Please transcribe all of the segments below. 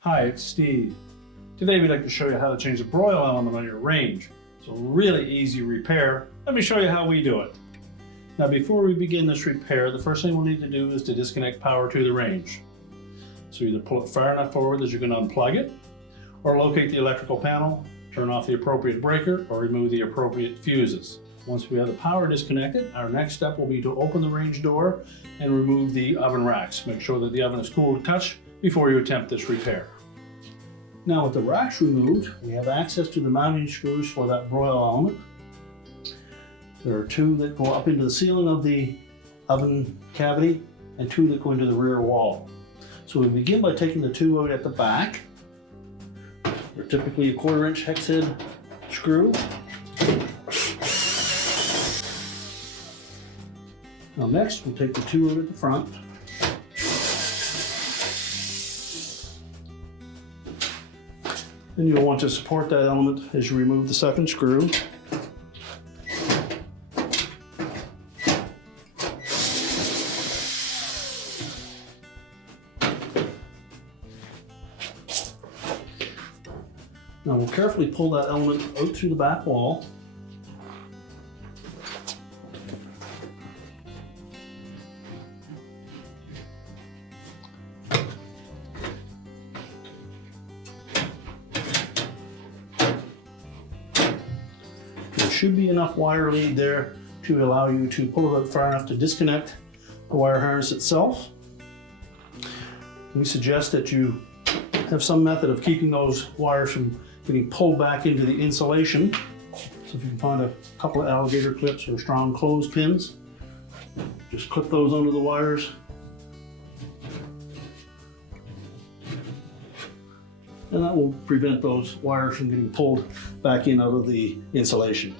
Hi, it's Steve. Today we'd like to show you how to change the broil element on your range. It's a really easy repair. Let me show you how we do it. Now before we begin this repair, the first thing we'll need to do is to disconnect power to the range. So either pull it far enough forward that you can unplug it, or locate the electrical panel, turn off the appropriate breaker, or remove the appropriate fuses. Once we have the power disconnected, our next step will be to open the range door and remove the oven racks. Make sure that the oven is cool to touch before you attempt this repair. Now with the racks removed, we have access to the mounting screws for that broil element. There are two that go up into the ceiling of the oven cavity and two that go into the rear wall. So we begin by taking the two out at the back. They're typically a 1/4 inch hex head screw. Now next we'll take the two out at the front. Then you'll want to support that element as you remove the second screw. Now we'll carefully pull that element out through the back wall. There should be enough wire lead there to allow you to pull it out far enough to disconnect the wire harness itself. We suggest that you have some method of keeping those wires from getting pulled back into the insulation. So if you can find a couple of alligator clips or strong clothespins, just clip those onto the wires. And that will prevent those wires from getting pulled back in out of the insulation.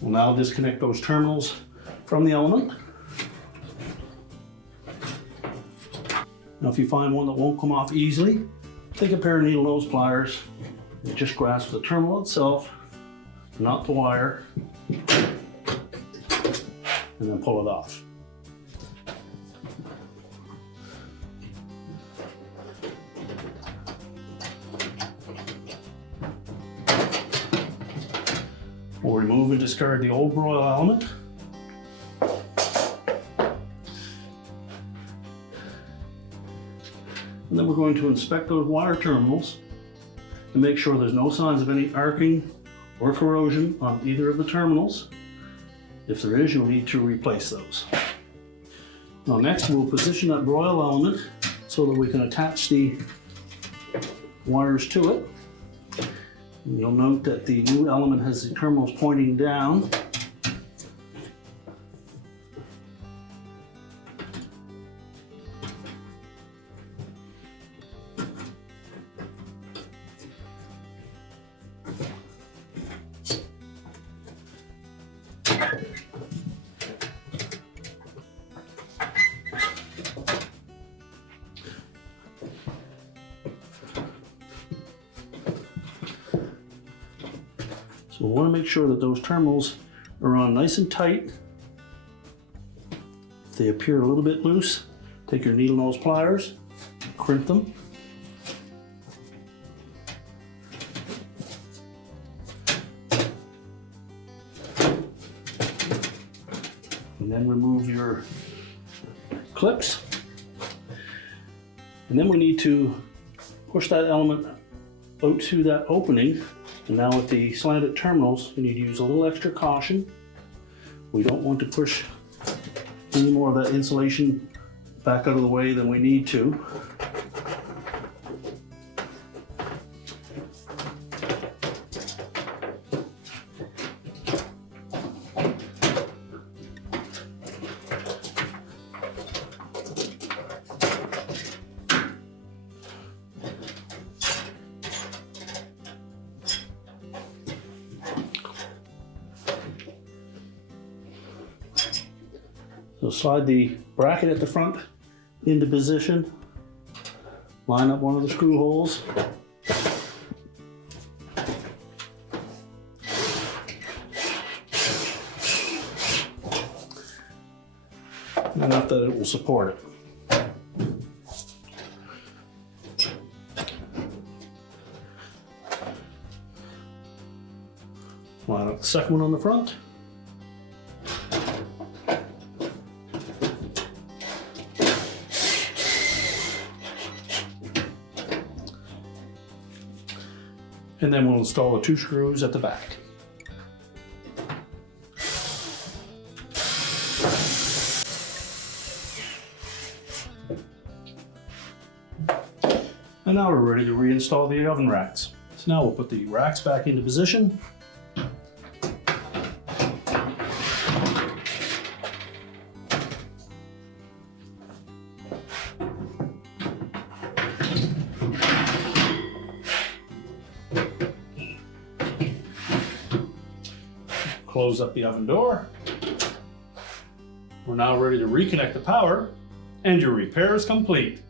We'll now disconnect those terminals from the element. Now if you find one that won't come off easily, take a pair of needle nose pliers and just grasp the terminal itself, not the wire, and then pull it off. We'll remove and discard the old broil element. And then we're going to inspect those wire terminals and make sure there's no signs of any arcing or corrosion on either of the terminals. If there is, you'll need to replace those. Now next we'll position that broil element so that we can attach the wires to it. And you'll note that the new element has the terminals pointing down. So we want to make sure that those terminals are on nice and tight. If they appear a little bit loose, take your needle nose pliers, crimp them. And then remove your clips. And then we need to push that element out to that opening. And now with the slanted terminals, we need to use a little extra caution. We don't want to push any more of that insulation back out of the way than we need to. So slide the bracket at the front into position. Line up one of the screw holes. Enough that it will support it. Line up the second one on the front. And then we'll install the 2 screws at the back. And now we're ready to reinstall the oven racks. So now we'll put the racks back into position. Close up the oven door. We're now ready to reconnect the power, and your repair is complete.